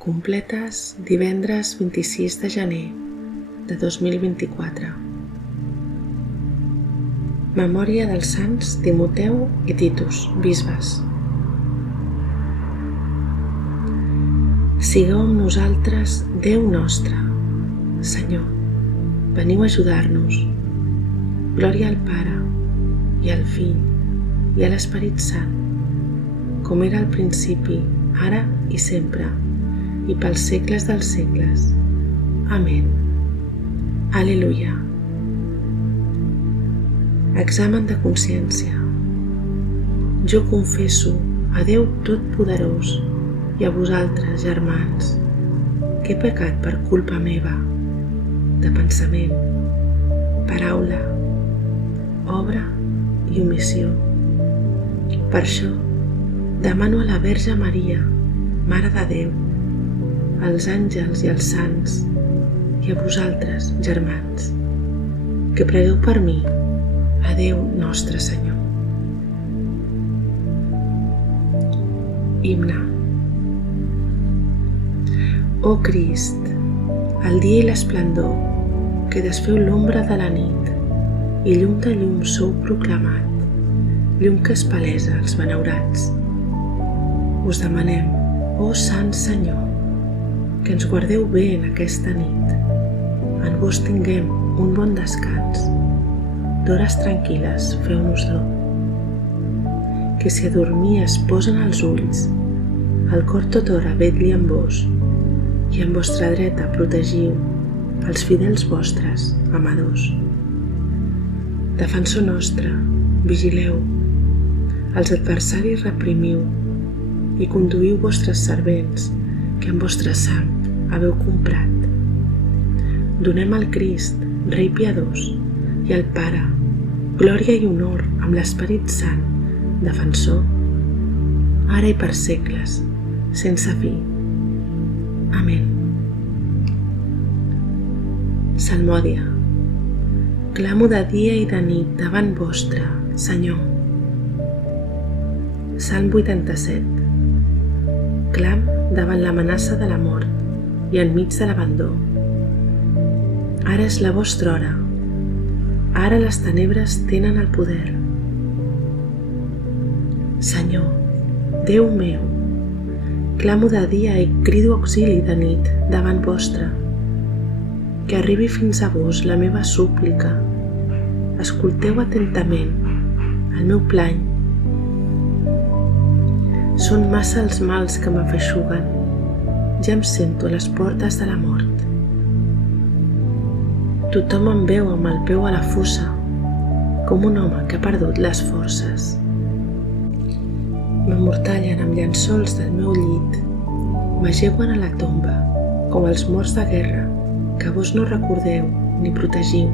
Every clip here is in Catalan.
completes divendres 26 de gener de 2024. Memòria dels sants Timoteu i Titus, bisbes. Sigueu amb nosaltres, Déu nostre. Senyor, veniu a ajudar-nos. Glòria al Pare, i al Fill, i a l'Esperit Sant, com era al principi, ara i sempre, i pels segles dels segles. Amén. Aleluia. Examen de consciència. Jo confesso a Déu Totpoderós i a vosaltres, germans, que he pecat per culpa meva, de pensament, paraula, obra i omissió. Per això, demano a la Verge Maria, Mare de Déu, als àngels i als sants, i a vosaltres, germans, que pregueu per mi a Déu nostre Senyor. Himne. Ó Crist, el dia i l'esplendor, que desfeu l'ombra de la nit, i llum de llum sou proclamat, llum que espalesa els benaurats. Us demanem, ó Sant Senyor, que ens guardeu bé en aquesta nit. En vos tinguem un bon descans. D'hores tranquil·les feu-nos-lo. Que si a dormir es posen els ulls, el cor tothora vetlli amb vos, i amb vostra dreta protegiu els fidels vostres, amadors. Defensor nostre, vigileu, els adversaris reprimiu, i conduïu vostres servents, que amb vostra sang haveu comprat. Donem al Crist, Rei piadós, i al Pare, glòria i honor amb l'Esperit Sant, defensor, ara i per segles, sense fi. Amén. Salmòdia. Clamo de dia i de nit davant vostre, Senyor. Salm 87. Clam davant l'amenaça de la mort i enmig de l'abandó. Ara és la vostra hora. Ara les tenebres tenen el poder. Senyor, Déu meu, clamo de dia i crido auxili de nit davant vostre. Que arribi fins a vos la meva súplica. Escolteu atentament el meu plany. Són massa els mals que m'afeixuguen. Ja em sento a les portes de la mort. Tothom em veu amb el peu a la fossa, com un home que ha perdut les forces. M'emmortallen amb llençols del meu llit, m'ajeuen a la tomba, com els morts de guerra, que vos no recordeu ni protegiu.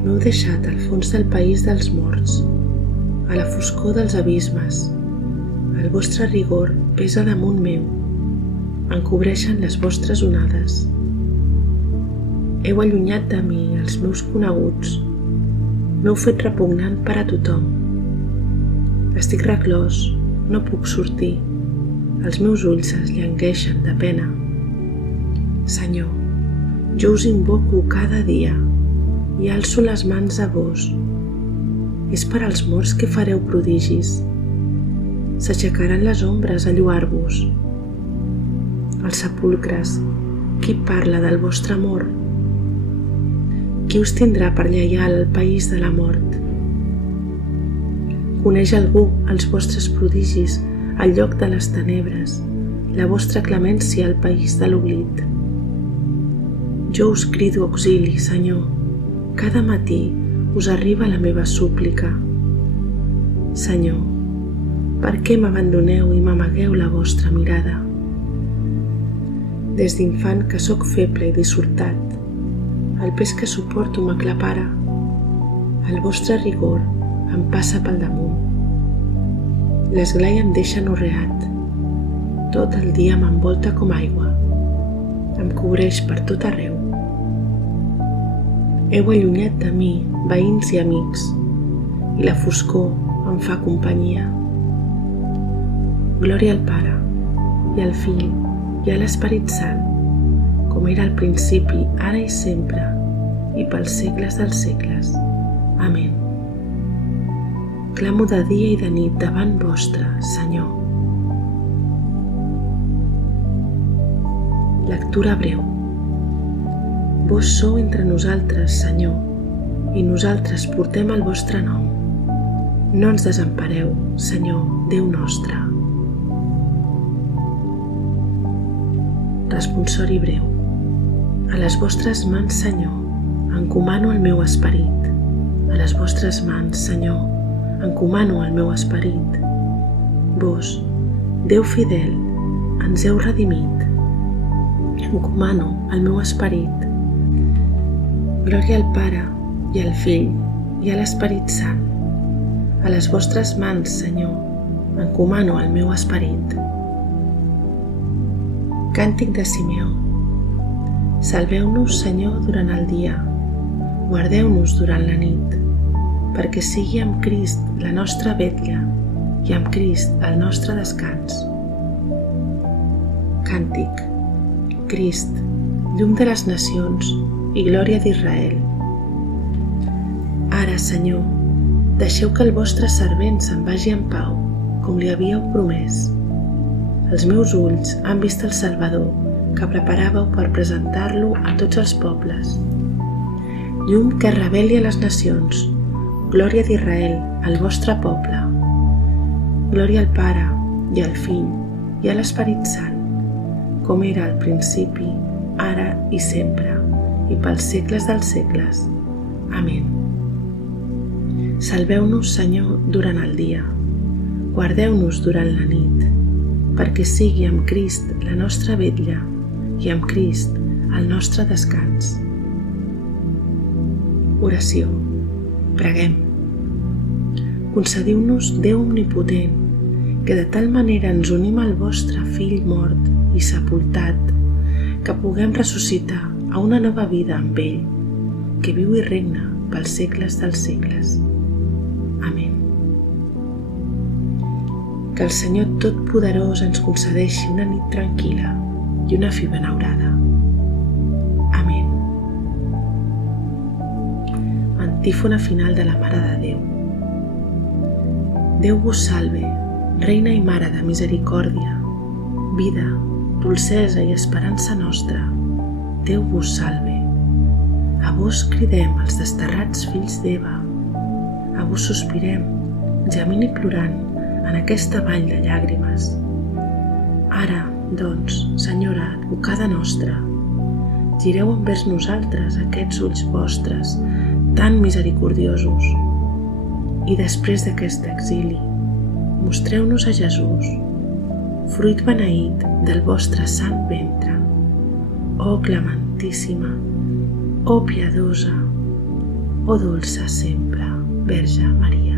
M'heu deixat al fons del país dels morts, a la foscor dels abismes. El vostre rigor pesa damunt meu, encobreixen les vostres onades. Heu allunyat de mi els meus coneguts, m'heu fet repugnant per a tothom. Estic reclòs, no puc sortir, els meus ulls es llangueixen de pena. Senyor, jo us invoco cada dia i alço les mans a vos. És per als morts que fareu prodigis. S'aixecaran les ombres a lloar-vos. Els sepulcres, qui parla del vostre amor? Qui us tindrà per lleial al país de la mort? Coneix algú els vostres prodigis al lloc de les tenebres, la vostra clemència al país de l'oblit. Jo us crido auxili, Senyor. Cada matí us arriba la meva súplica. Senyor, per què m'abandoneu i m'amagueu la vostra mirada? Des d'infant que sóc feble i dissortat, el pes que suporto m'aclapara. El vostre rigor em passa pel damunt. L'esglai em deixa anorreat. Tot el dia m'envolta com aigua. Em cobreix per tot arreu. Heu allunyat de mi veïns i amics, i la foscor em fa companyia. Glòria al Pare, i al Fill, i a l'Esperit Sant, com era al principi, ara i sempre, i pels segles dels segles. Amén. Clamo de dia i de nit davant vostre, Senyor. Lectura breu. Vos sou entre nosaltres, Senyor, i nosaltres portem el vostre nom. No ens desempareu, Senyor, Déu nostre. Responsori breu. A les vostres mans, Senyor, encomano el meu esperit. A les vostres mans, Senyor, encomano el meu esperit. Vos, Déu fidel, ens heu redimit. Encomano el meu esperit. Glòria al Pare, i al Fill, i a l'Esperit Sant. A les vostres mans, Senyor, encomano el meu esperit. Càntic de Simeó. Salveu-nos, Senyor, durant el dia, guardeu-nos durant la nit, perquè sigui amb Crist la nostra vetlla i amb Crist el nostre descans. Càntic. Crist, llum de les nacions i glòria d'Israel. Ara, Senyor, deixeu que el vostre servent se'n vagi en pau, com li havíeu promès. Els meus ulls han vist el Salvador, que preparàveu per presentar-lo a tots els pobles. Llum que reveli a les nacions, glòria d'Israel, al vostre poble. Glòria al Pare, i al Fill, i a l'Esperit Sant, com era al principi, ara i sempre, i pels segles dels segles. Amén. Salveu-nos, Senyor, durant el dia, guardeu-nos durant la nit, perquè sigui amb Crist la nostra vetlla i amb Crist el nostre descans. Oració. Preguem. Concediu-nos, Déu omnipotent, que de tal manera ens unim al vostre Fill mort i sepultat, que puguem ressuscitar a una nova vida amb ell, que viu i regna pels segles dels segles. Amén. Que el Senyor Totpoderós ens concedeixi una nit tranquil·la i una fi benaurada. Amén. Antífona final de la Mare de Déu. Déu vos salve, Reina i Mare de misericòrdia, vida, dolcesa i esperança nostra. Déu vos salve. A vos cridem els desterrats fills d'Eva. A vos sospirem, gemint i plorant, en aquesta vall de llàgrimes. Ara, doncs, Senyora, advocada nostra, gireu envers nosaltres aquests ulls vostres, tan misericordiosos, i després d'aquest exili, mostreu-nos a Jesús, fruit beneït del vostre sant ventre. Oh clementíssima, oh piadosa, oh dolça sempre, Verge Maria.